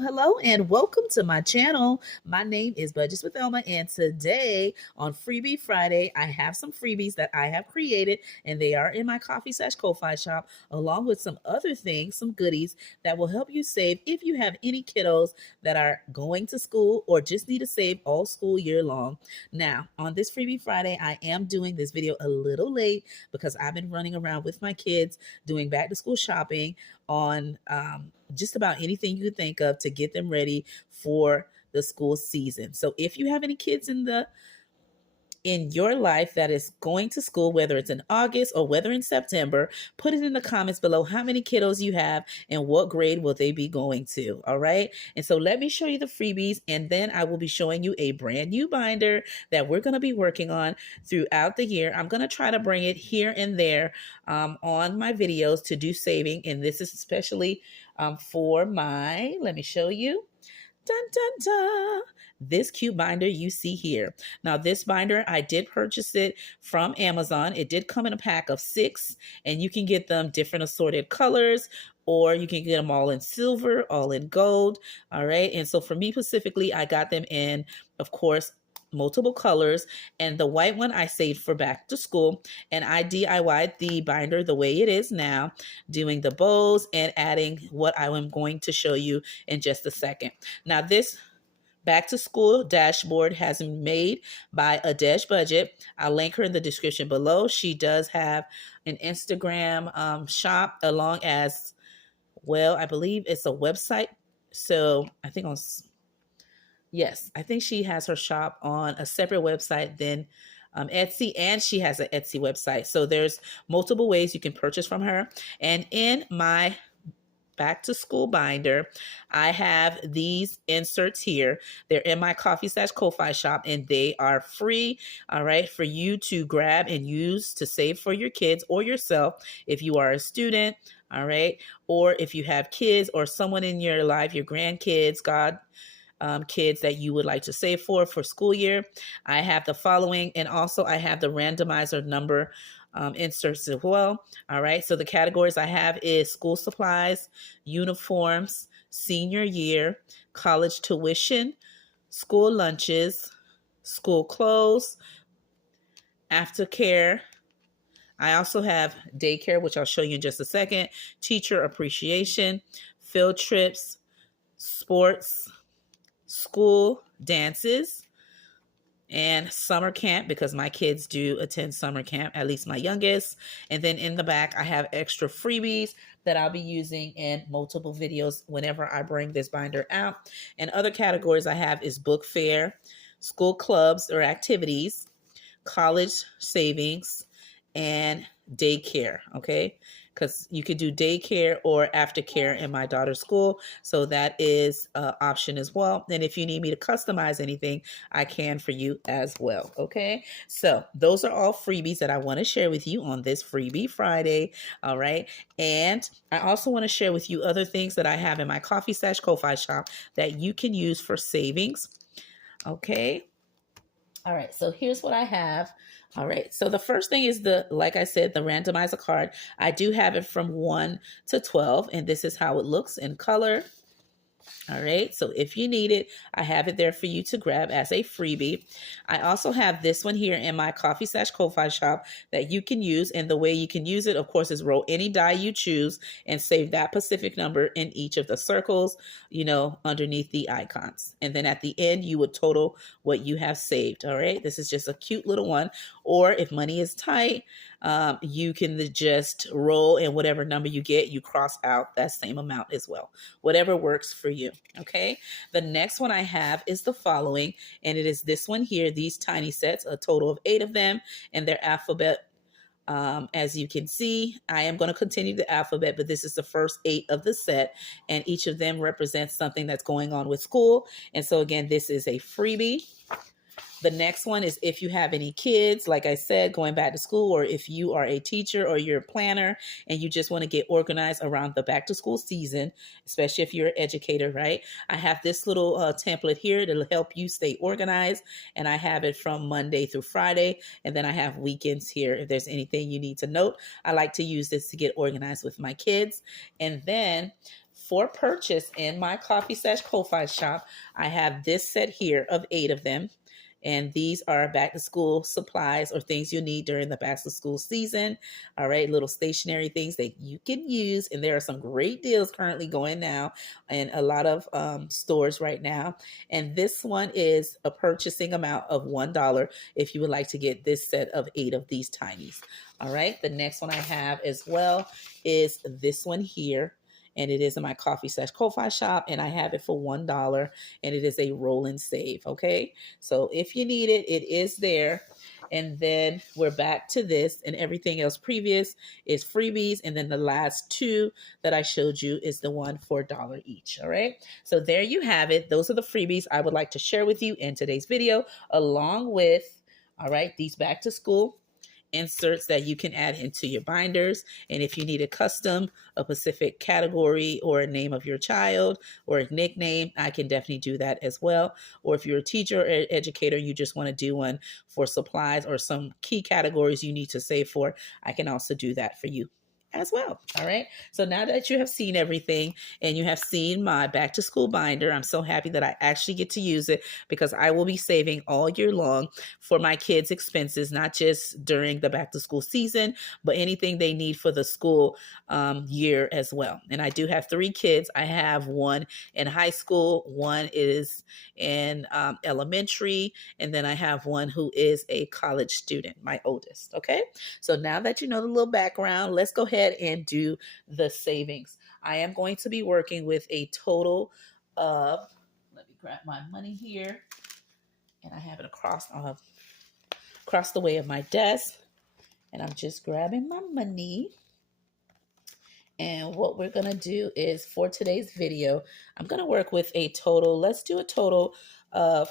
Hello and welcome to my channel. My name is Budgets with Elma, and today on Freebie Friday, I have some freebies that I have created, and they are in my coffee/Ko-Fi shop, along with some other things, some goodies that will help you save if you have any kiddos that are going to school or just need to save all school year long. Now, on this Freebie Friday, I am doing this video a little late because I've been running around with my kids doing back to school shopping on just about anything you could think of to get them ready for the school season. So if you have any kids in your life that is going to school, whether it's in August or whether in September, put it in the comments below how many kiddos you have and what grade will they be going to. All right. And so let me show you the freebies, and then I will be showing you a brand new binder that we're going to be working on throughout the year. I'm going to try to bring it here and there on my videos to do saving. And this is especially for let me show you. Dun, dun, dun. This cute binder you see here. Now, this binder, I did purchase it from Amazon. It did come in a pack of 6, and you can get them different assorted colors, or you can get them all in silver, all in gold. All right. And so for me specifically, I got them in, of course, multiple colors, and the white one I saved for back to school, and I DIY'd the binder the way it is now, doing the bows and adding what I am going to show you in just a second. Now, this back to school dashboard has been made by a Dash Budget. I'll link her in the description below. She does have an Instagram shop, along as well, I believe it's a website. So I think yes, I think she has her shop on a separate website than Etsy, and she has an Etsy website. So there's multiple ways you can purchase from her. And in my back to school binder, I have these inserts here. They're in my coffee/Ko-Fi shop, and they are free, all right, for you to grab and use to save for your kids or yourself if you are a student, all right, or if you have kids or someone in your life, your grandkids, kids that you would like to save for school year. I have the following, and also I have the randomizer number inserts as well. All right, so the categories I have is school supplies, uniforms, senior year, college tuition, school lunches, school clothes, aftercare. I also have daycare, which I'll show you in just a second, teacher appreciation, field trips, sports, school dances, and summer camp, because my kids do attend summer camp, at least my youngest. And then in the back, I have extra freebies that I'll be using in multiple videos whenever I bring this binder out. And other categories I have is book fair, school clubs or activities, college savings, and daycare, okay? Because you could do daycare or aftercare in my daughter's school. So that is an option as well. And if you need me to customize anything, I can for you as well, okay? So those are all freebies that I want to share with you on this Freebie Friday, all right? And I also want to share with you other things that I have in my coffee/Ko-Fi shop that you can use for savings, okay? All right, so here's what I have. All right, so the first thing is like I said, the randomizer card. I do have it from 1 to 12, and this is how it looks in color. All right, so if you need it, I have it there for you to grab as a freebie. I also have this one here in my coffee/Ko-Fi shop that you can use, and the way you can use it, of course, is roll any die you choose and save that specific number in each of the circles, underneath the icons. And then at the end, you would total what you have saved, all right? This is just a cute little one. Or if money is tight, you can just roll, and whatever number you get, you cross out that same amount as well. Whatever works for you, okay? The next one I have is the following, and it is this one here, these tiny sets, a total of 8 of them, and their alphabet. As you can see, I am going to continue the alphabet, but this is the first 8 of the set, and each of them represents something that's going on with school. And so again, this is a freebie. The next one is if you have any kids, like I said, going back to school, or if you are a teacher or you're a planner and you just want to get organized around the back to school season, especially if you're an educator, right? I have this little template here that'll help you stay organized, and I have it from Monday through Friday, and then I have weekends here if there's anything you need to note. I like to use this to get organized with my kids. And then for purchase in my coffee/Ko-Fi shop, I have this set here of 8 of them. And these are back to school supplies or things you need during the back to school season. All right, little stationary things that you can use. And there are some great deals currently going now in a lot of stores right now. And this one is a purchasing amount of $1 if you would like to get this set of 8 of these tinies. All right, the next one I have as well is this one here. And it is in my coffee/Ko-Fi shop, and I have it for $1, and it is a roll and save. Okay, so if you need it, it is there. And then we're back to this, and everything else previous is freebies. And then the last 2 that I showed you is the one for $1 each. All right, so there you have it. Those are the freebies I would like to share with you in today's video, along with, all right, these back to school inserts that you can add into your binders. And if you need a custom, a specific category or a name of your child or a nickname, I can definitely do that as well. Or if you're a teacher or educator, you just want to do one for supplies or some key categories you need to save for, I can also do that for you as well. All right, so now that you have seen everything and you have seen my back to school binder, I'm so happy that I actually get to use it, because I will be saving all year long for my kids' expenses, not just during the back to school season, but anything they need for the school year as well. And I do have 3 kids. I have one in high school, one is in elementary, and then I have one who is a college student, my oldest. Okay, so now that you know the little background, let's go ahead and do the savings. I am going to be working with a total of, let me grab my money here, and I have it across the way of my desk, and I'm just grabbing my money. And what we're gonna do is, for today's video, I'm gonna work with a total, let's do a total of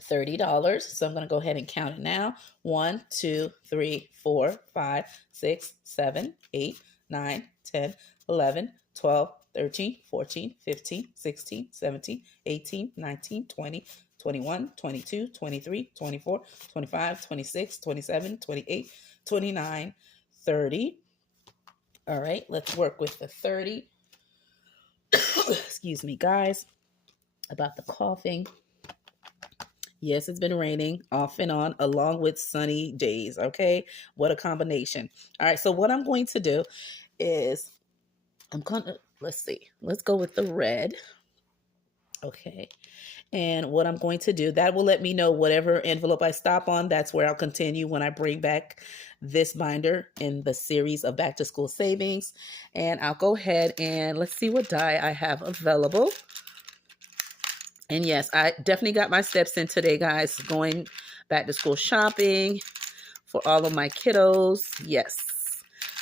$30. So I'm going to go ahead and count it now. 1, 2, 3, 4, 5, 6, 7, 8, 9, 10, 11, 12, 13, 14, 15, 16, 17, 18, 19, 20, 21, 22, 23, 24, 25, 26, 27, 28, 29, 30. All right, let's work with the 30. Excuse me, guys, about the coughing. Yes, it's been raining off and on, along with sunny days. Okay, what a combination. All right, so what I'm going to do is let's see, let's go with the red. Okay, and what I'm going to do, that will let me know whatever envelope I stop on, that's where I'll continue when I bring back this binder in the series of back to school savings. And I'll go ahead and let's see what die I have available. And yes, I definitely got my steps in today, guys, going back to school shopping for all of my kiddos. Yes.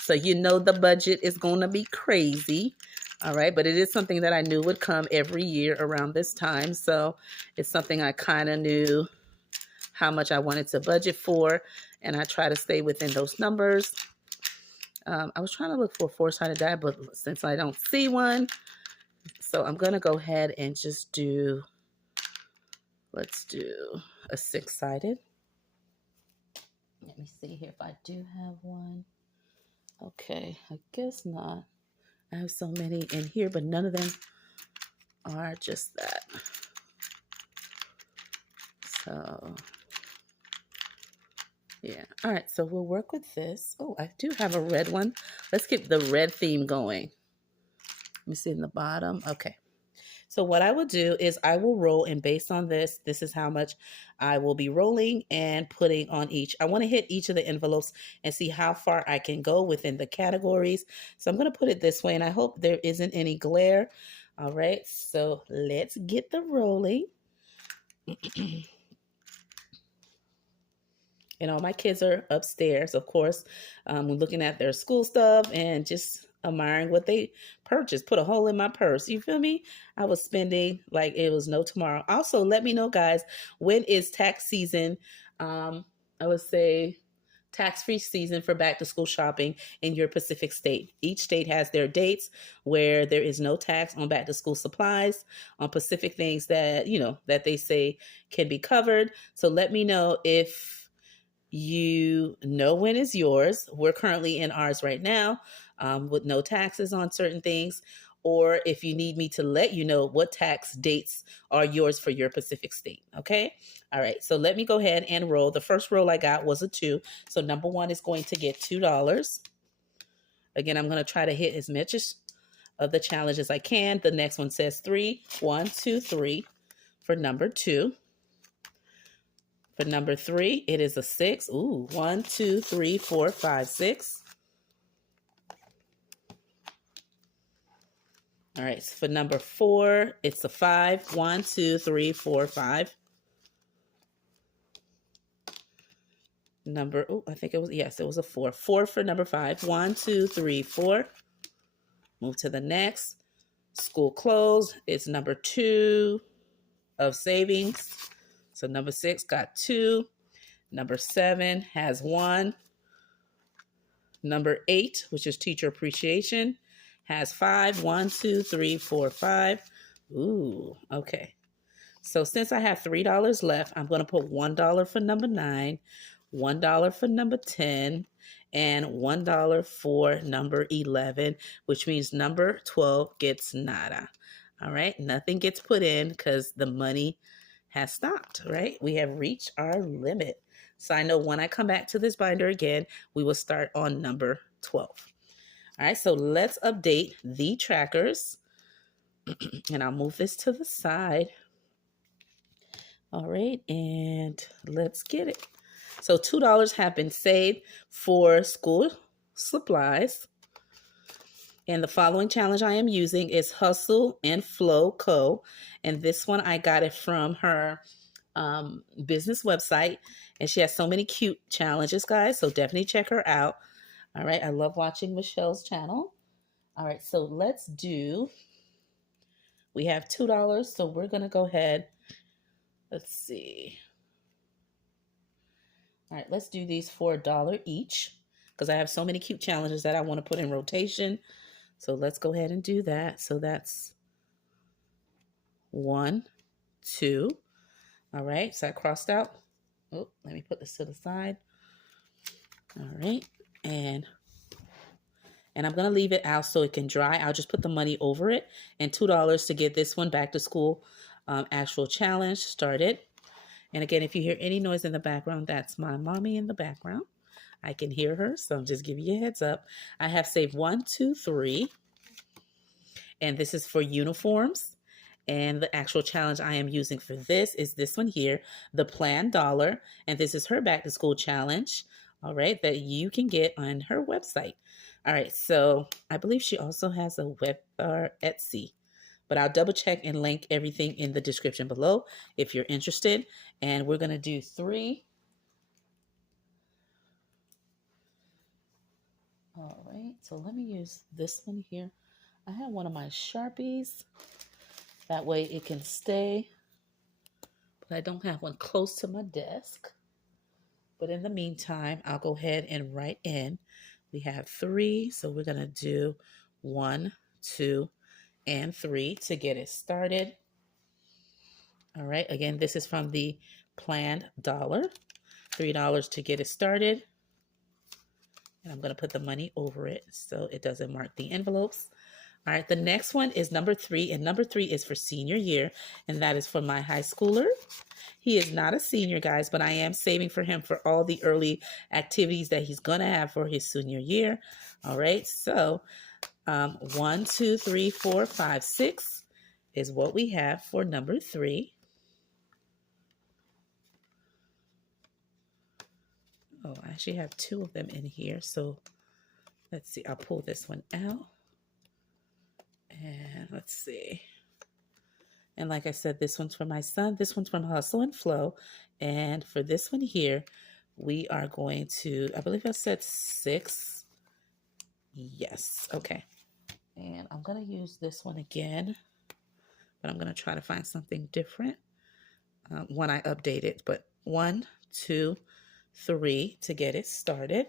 So you know the budget is going to be crazy. All right. But it is something that I knew would come every year around this time. So it's something I kind of knew how much I wanted to budget for. And I try to stay within those numbers. I was trying to look for a 4-sided die, but since I don't see one, so I'm going to go ahead and just do, let's do a 6-sided. Let me see here if I do have one. Okay, I guess not. I have so many in here, but none of them are just that. So, yeah. All right, so we'll work with this. Oh, I do have a red one. Let's keep the red theme going. Let me see in the bottom. Okay. So what I will do is I will roll, and based on this, this is how much I will be rolling and putting on each. I want to hit each of the envelopes and see how far I can go within the categories. So I'm going to put it this way, and I hope there isn't any glare. All right, so let's get the rolling. And all my kids are upstairs, of course, looking at their school stuff and just admiring what they purchased. Put a hole in my purse. You feel me? I was spending like it was no tomorrow. Also, let me know, guys, when is tax season? I would say tax-free season for back to school shopping in your Pacific state. Each state has their dates where there is no tax on back to school supplies, on Pacific things that, you know, that they say can be covered. So let me know if you know when is yours. We're currently in ours right now with no taxes on certain things. or if you need me to let you know what tax dates are yours for your Pacific state. Okay. All right. So let me go ahead and roll. The first roll I got was a 2. So number 1 is going to get $2. Again, I'm going to try to hit as much of the challenge as I can. The next one says 3. 1, 2, 3 for number 2. For number 3, it is a 6. Ooh, 1, 2, 3, 4, 5, 6. All right, so for number 4, it's a 5. 1, 2, 3, 4, 5. Number, oh, I think it was, yes, it was a 4. 4 for number 5. 1, 2, 3, 4. Move to the next. School closed. It's number 2 of savings. So number 6 got 2. Number 7 has 1. Number 8, which is teacher appreciation, has 5. 1, 2, 3, 4, 5. Ooh, okay. So since I have $3 left, I'm going to put $1 for number 9, $1 for number 10, and $1 for number 11, which means number 12 gets nada. All right, nothing gets put in because the money has stopped, right? We have reached our limit. So I know when I come back to this binder again, we will start on number 12. All right, so let's update the trackers. And I'll move this to the side. All right, and let's get it. So $2 have been saved for school supplies. And the following challenge I am using is Hustle and Flow Co. And this one I got it from her business website. And she has so many cute challenges, guys. So definitely check her out. All right, I love watching Michelle's channel. All right, so let's do, we have $2. So we're going to go ahead. Let's see. All right, let's do these for $1 each because I have so many cute challenges that I want to put in rotation. So let's go ahead and do that. So that's 1, 2. All right, so I crossed out. Oh, let me put this to the side. All right, and I'm going to leave it out so it can dry. I'll just put the money over it, and $2 to get this one back to school actual challenge started. And again, if you hear any noise in the background, that's my mommy in the background. I can hear her, so I'm just giving you a heads up. I have saved 1, 2, 3, and this is for uniforms. And the actual challenge I am using for this is this one here, the Plan Dollar. And this is her back to school challenge, all right, that you can get on her website. All right, so I believe she also has a web or Etsy, but I'll double check and link everything in the description below if you're interested. And we're going to do 3. All right, so let me use this one here. I have one of my Sharpies. That way it can stay, but I don't have one close to my desk. But in the meantime, I'll go ahead and write in. We have 3, so we're going to do 1, 2, and 3 to get it started. All right, again, this is from the Planned Dollar, $3 to get it started. And I'm going to put the money over it so it doesn't mark the envelopes. All right, the next one is number 3, and number 3 is for senior year, and that is for my high schooler. He is not a senior, guys, but I am saving for him for all the early activities that he's going to have for his senior year. All right, so 1, 2, 3, 4, 5, 6 is what we have for number 3. Oh, I actually have 2 of them in here, so let's see. I'll pull this one out. And let's see. And like I said, this one's for my son. This one's from Hustle and Flow. And for this one here, we are going to, I believe I said 6. Yes. Okay. And I'm going to use this one again, but I'm going to try to find something different when I update it. But 1, 2, 3 to get it started.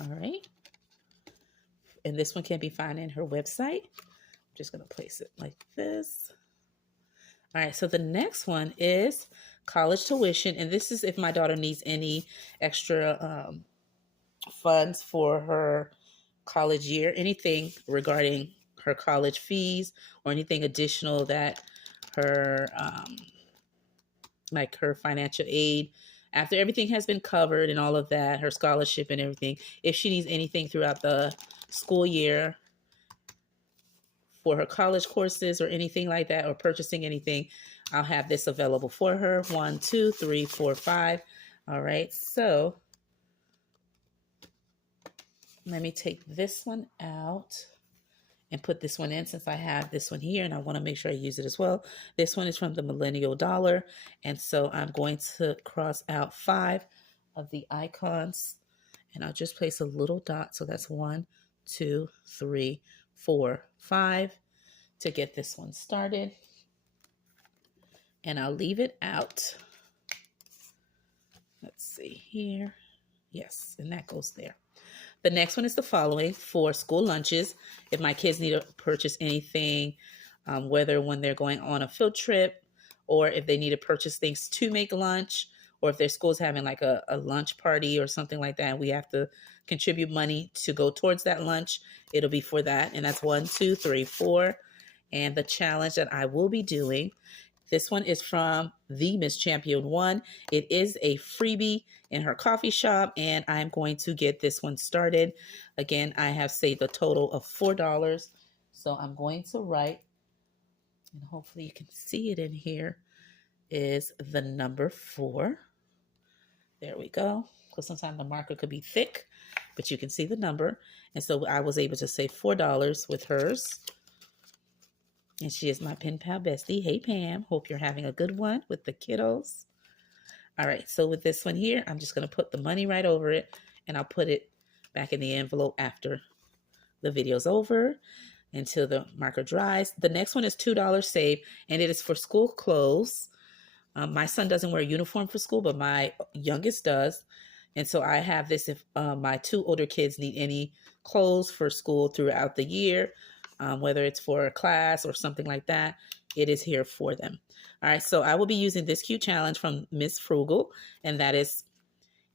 All right. And this one can be found in her website. I'm just going to place it like this. All right, so the next one is college tuition. And this is if my daughter needs any extra funds for her college year, anything regarding her college fees or anything additional that her like her financial aid, after everything has been covered and all of that, her scholarship and everything, if she needs anything throughout the school year for her college courses or anything like that, or purchasing anything, I'll have this available for her. 1, 2, 3, 4, 5. All right, so let me take this one out and put this one in, since I have this one here and I want to make sure I use it as well. This one is from the Millennial Dollar, and so I'm going to cross out 5 of the icons, and I'll just place a little dot. So that's 1, 2, 3, 4, 5 to get this one started, and I'll leave it out. Let's see here. Yes, and that goes there. The next one is the following for school lunches. If my kids need to purchase anything, whether when they're going on a field trip, or if they need to purchase things to make lunch, or if their school's having like a lunch party or something like that, and we have to contribute money to go towards that lunch, it'll be for that. And that's 1, 2, 3, 4. And the challenge that I will be doing, this one is from the Miss Champion 1. It is a freebie in her coffee shop, and I'm going to get this one started. Again, I have saved a total of $4. So I'm going to write, and hopefully you can see it in here, is the number 4. There we go. Because sometimes the marker could be thick, but you can see the number. And so I was able to save $4 with hers. And she is my pen pal bestie. Hey, Pam. Hope you're having a good one with the kiddos. All right. So with this one here, I'm just going to put the money right over it, and I'll put it back in the envelope after the video's over until the marker dries. The next one is $2 save, and it is for school clothes. My son doesn't wear a uniform for school, but my youngest does. And so I have this if my 2 older kids need any clothes for school throughout the year. Whether it's for a class or something like that, it is here for them. All right, so I will be using this cute challenge from Miss Frugal, and that is,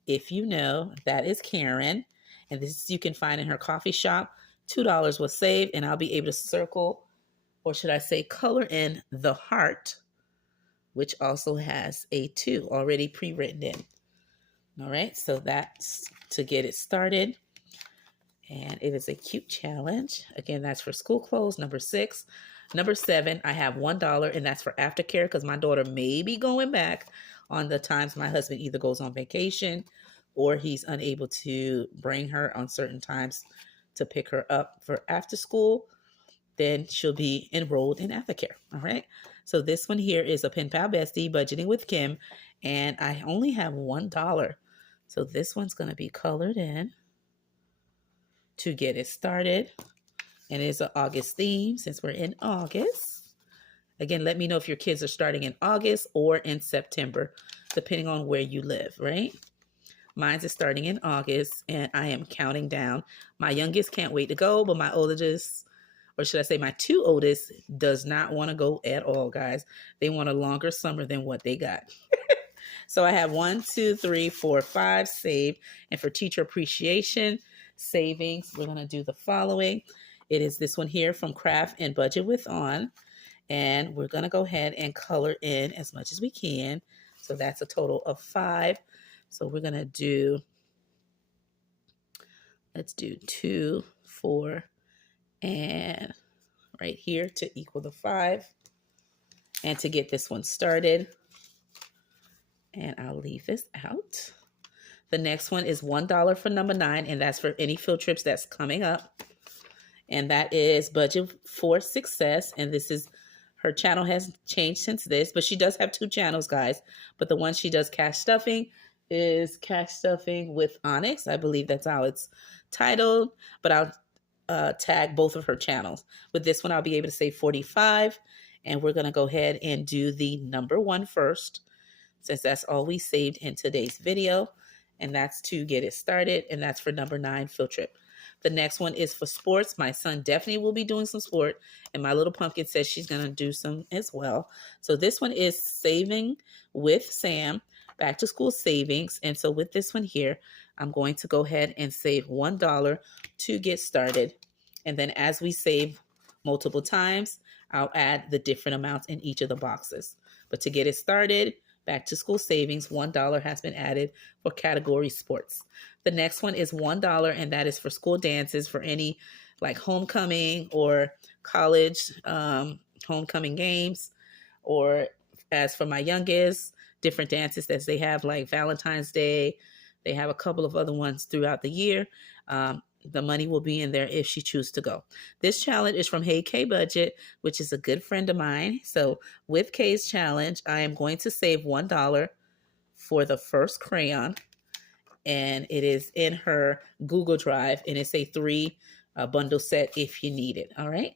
if you know, that is Karen. And this you can find in her coffee shop. $2 was saved, and I'll be able to circle, or should I say color in the heart, which also has a 2 already pre-written in. All right, so that's to get it started. And it is a cute challenge. Again, that's for school clothes, number 6. Number 7, I have $1, and that's for aftercare, because my daughter may be going back on the times my husband either goes on vacation or he's unable to bring her on certain times to pick her up for after school. Then she'll be enrolled in aftercare. All right. So this one here is a Pen Pal Bestie Budgeting with Kim, and I only have $1. So this one's going to be colored in to get it started. And it's an August theme since we're in August. Again, let me know if your kids are starting in August or in September, depending on where you live, right? Mine's is starting in August, and I am counting down. My youngest can't wait to go, but my oldest, or should I say my 2 oldest, does not want to go at all, guys. They want a longer summer than what they got. So I have 1, 2, 3, 4, 5 saved. And for teacher appreciation savings, we're going to do the following. It is this one here from Craft and Budget with On. And we're going to go ahead and color in as much as we can. So that's a total of 5. So we're going to do, let's do 2, 4, and right here to equal the 5. And to get this one started, and I'll leave this out. The next one is $1 for number 9, and that's for any field trips that's coming up. And that is Budget for Success. And this is, her channel has changed since this, but she does have 2 channels, guys. But the one she does cash stuffing is Cash Stuffing with Onyx. I believe that's how it's titled, but I'll tag both of her channels. With this one, I'll be able to save 45. And we're going to go ahead and do the number 1 first, since that's all we saved in today's video. And that's to get it started. And that's for number 9 field trip. The next one is for sports. My son definitely will be doing some sport. And my little pumpkin says she's going to do some as well. So this one is Saving with Sam. back to school savings. And so with this one here, I'm going to go ahead and save $1 to get started. And then as we save multiple times, I'll add the different amounts in each of the boxes. But to get it started, back to school savings, $1 has been added for category sports. The next one is $1, and that is for school dances for any like homecoming or college homecoming games. Or as for my youngest, different dances that they have like Valentine's Day. They have a couple of other ones throughout the year. The money will be in there if she chooses to go. This challenge is from Hey K Budget, which is a good friend of mine. So with K's challenge, I am going to save $1 for the first crayon. And it is in her Google Drive, and it's a 3 bundle set if you need it. All right.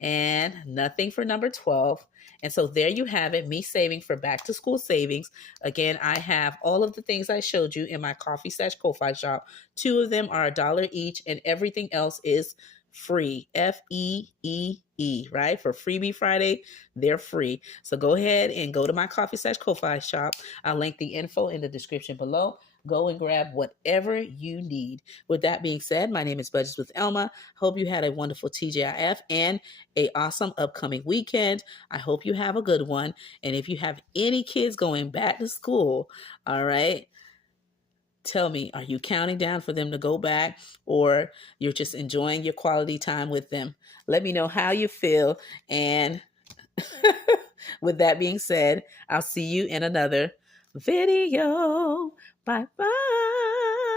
And nothing for number 12. And so there you have it, me saving for back to school savings. Again, I have all of the things I showed you in my coffee/Ko-Fi shop. 2 of them are $1 each, and everything else is free. FEEE, right? For Freebie Friday, they're free. So go ahead and go to my coffee/Ko-Fi shop. I'll link the info in the description below. Go and grab whatever you need. With that being said, my name is Budgets with Elma. Hope you had a wonderful TGIF and an awesome upcoming weekend. I hope you have a good one. And if you have any kids going back to school, all right, tell me, are you counting down for them to go back, or you're just enjoying your quality time with them? Let me know how you feel. And with that being said, I'll see you in another video. Bye-bye.